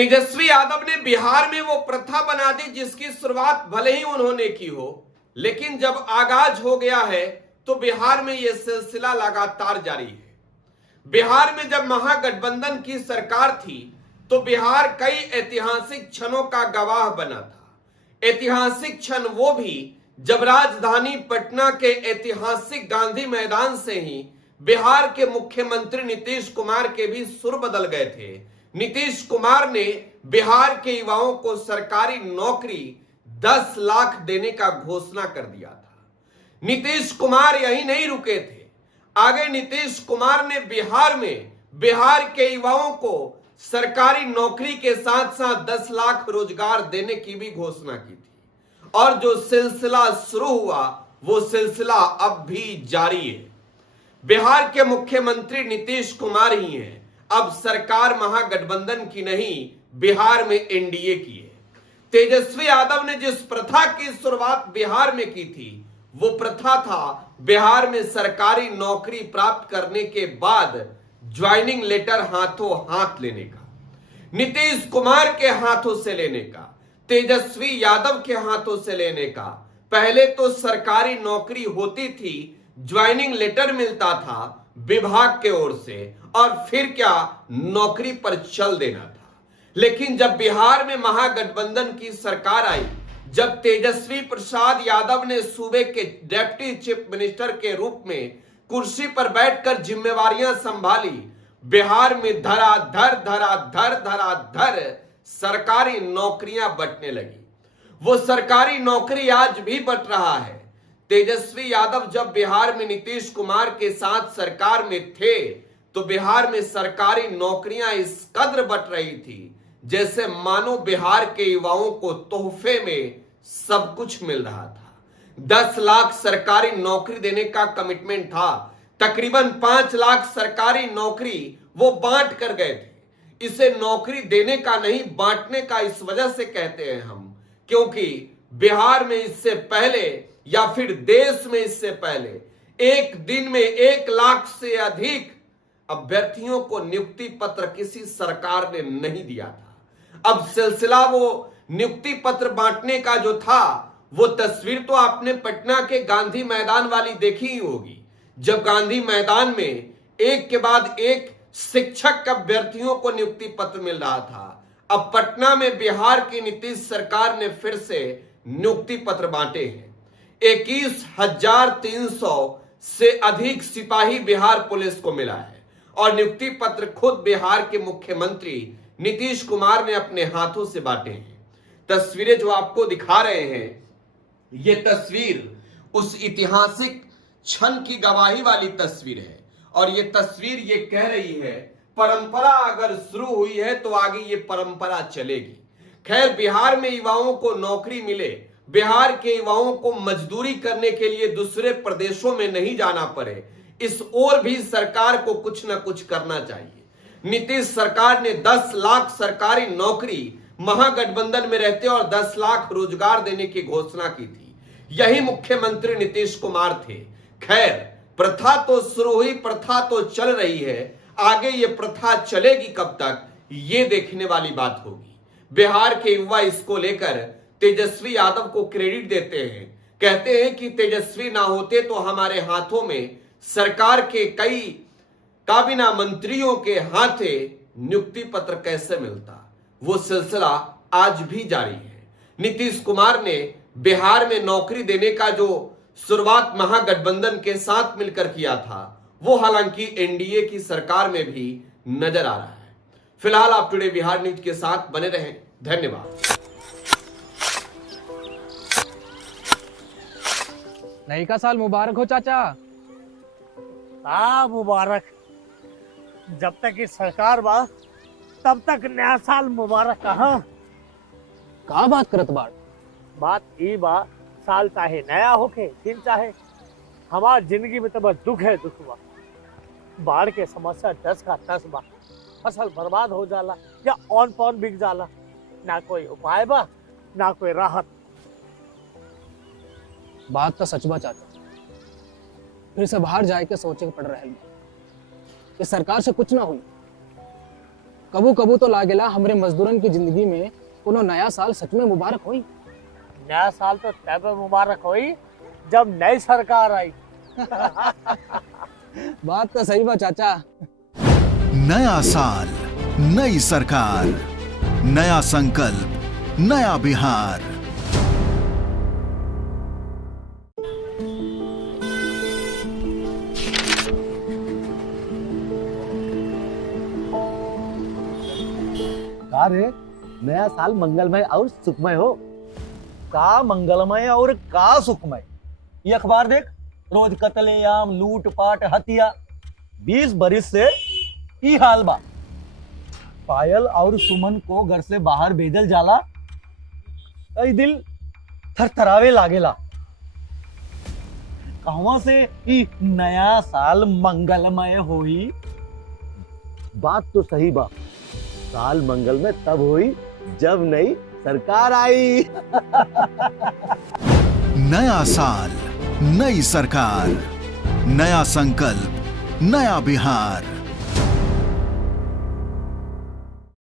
तेजस्वी यादव ने बिहार में वो प्रथा बना दी जिसकी शुरुआत भले ही उन्होंने की हो, लेकिन जब आगाज हो गया है तो बिहार में यह सिलसिला लगातार जारी है। बिहार में जब महागठबंधन की सरकार थी तो बिहार कई ऐतिहासिक क्षणों का गवाह बना था। ऐतिहासिक क्षण वो भी जब राजधानी पटना के ऐतिहासिक गांधी मैदान से ही बिहार के मुख्यमंत्री नीतीश कुमार के भी सुर बदल गए थे। नीतीश कुमार ने बिहार के युवाओं को सरकारी नौकरी 10 लाख देने का घोषणा कर दिया था। नीतीश कुमार यही नहीं रुके थे, आगे नीतीश कुमार ने बिहार में बिहार के युवाओं को सरकारी नौकरी के साथ साथ 10 लाख रोजगार देने की भी घोषणा की थी। और जो सिलसिला शुरू हुआ वो सिलसिला अब भी जारी है। बिहार के मुख्यमंत्री नीतीश कुमार ही हैं। अब सरकार महागठबंधन की नहीं, बिहार में एनडीए की है। तेजस्वी यादव ने जिस प्रथा की शुरुआत बिहार में की थी वो प्रथा था बिहार में सरकारी नौकरी प्राप्त करने के बाद ज्वाइनिंग लेटर हाथों हाथ लेने का, नीतीश कुमार के हाथों से लेने का, तेजस्वी यादव के हाथों से लेने का। पहले तो सरकारी नौकरी होती थी, ज्वाइनिंग लेटर मिलता था विभाग के ओर से और फिर क्या नौकरी पर चल देना था। लेकिन जब बिहार में महागठबंधन की सरकार आई, जब तेजस्वी प्रसाद यादव ने सूबे के डिप्टी चीफ मिनिस्टर के रूप में कुर्सी पर बैठकर जिम्मेवारियां संभाली, बिहार में धराधर सरकारी नौकरियां बंटने लगी। वो सरकारी नौकरी आज भी बंट रहा है। तेजस्वी यादव जब बिहार में नीतीश कुमार के साथ सरकार में थे तो बिहार में सरकारी नौकरियां इस कद्र बंट रही थी जैसे मानो बिहार के युवाओं को तोहफे में सब कुछ मिल रहा था। 10 लाख सरकारी नौकरी देने का कमिटमेंट था। तकरीबन 5 लाख सरकारी नौकरी वो बांट कर गए थे। इसे नौकरी देने का नहीं, बांटने का इस वजह से कहते हैं हम, क्योंकि बिहार में इससे पहले या फिर देश में इससे पहले एक दिन में 1 लाख से अधिक अभ्यर्थियों को नियुक्ति पत्र किसी सरकार ने नहीं दिया था। अब सिलसिला वो नियुक्ति पत्र बांटने का जो था, वो तस्वीर तो आपने पटना के गांधी मैदान वाली देखी ही होगी, जब गांधी मैदान में एक के बाद एक शिक्षक अभ्यर्थियों को नियुक्ति पत्र मिल रहा था। अब पटना में बिहार की नीतीश सरकार ने फिर से नियुक्ति पत्र बांटे हैं। 21,300 से अधिक सिपाही बिहार पुलिस को मिला है और नियुक्ति पत्र खुद बिहार के मुख्यमंत्री नीतीश कुमार ने अपने हाथों से बांटे हैं। तस्वीरें जो आपको दिखा रहे हैं, ये तस्वीर उस ऐतिहासिक क्षण की गवाही वाली तस्वीर है और ये तस्वीर ये कह रही है परंपरा अगर शुरू हुई है तो आगे ये परंपरा चलेगी। खैर, बिहार में युवाओं को नौकरी मिले, बिहार के युवाओं को मजदूरी करने के लिए दूसरे प्रदेशों में नहीं जाना पड़े, इस ओर भी सरकार को कुछ ना कुछ करना चाहिए। नीतीश सरकार ने 10 लाख सरकारी नौकरी महागठबंधन में रहते और 10 लाख रोजगार देने की घोषणा की थी। यही मुख्यमंत्री नीतीश कुमार थे। खैर, प्रथा तो शुरू हुई, प्रथा तो चल रही है, आगे ये प्रथा चलेगी कब तक ये देखने वाली बात होगी। बिहार के युवा इसको लेकर तेजस्वी यादव को क्रेडिट देते हैं, कहते हैं कि तेजस्वी ना होते तो हमारे हाथों में सरकार के कई काबीना मंत्रियों के हाथे नियुक्ति पत्र कैसे मिलता। वो सिलसिला आज भी जारी है। नीतीश कुमार ने बिहार में नौकरी देने का जो शुरुआत महागठबंधन के साथ मिलकर किया था, वो हालांकि एनडीए की सरकार में भी नजर आ रहा है। फिलहाल आप टुडे बिहार न्यूज के साथ बने रहें। धन्यवाद। नई का साल मुबारक हो चाचा। हाँ, मुबारक। जब तक इस सरकार बा तब तक नया साल मुबारक। का बात करत बाड़? बात ई बा, साल चाहे नया होके दिन चाहे, हमार जिंदगी में तो बस दुख है, दुख बा। बाढ़ के समस्या 10 का 10 बा। फसल बर्बाद हो जाला या ऑन पॉन बिक जाला, ना कोई उपाय बा ना कोई राहत। बात तो सच बा चाचा। फिर से बाहर जाए के सोचे के पड़ रहा है कि सरकार से कुछ ना हुई। कबू कबू तो लागेला हमरे मजदूरन की जिंदगी में कोनो नया साल सच में मुबारक होई। नया साल तो तब मुबारक हुई जब नई सरकार आई। बात तो सही बा चाचा। नया साल, नई सरकार, नया संकल्प, नया बिहार। का रे, नया साल मंगलमय और सुखमय हो। का मंगलमय और का सुखमय। ये अखबार देख, रोज कत्लेआम, लूट पाट, हत्या। 20 बरिस से ई हाल बा। पायल और सुमन को घर से बाहर भेजल जाला, ई दिल थरथरावे लागेला। कहवा से ई नया साल मंगलमय होई। बात तो सही बा, साल मंगलमय तब हुई जब नई सरकार आई। नया साल, नई सरकार, नया संकल्प, नया बिहार।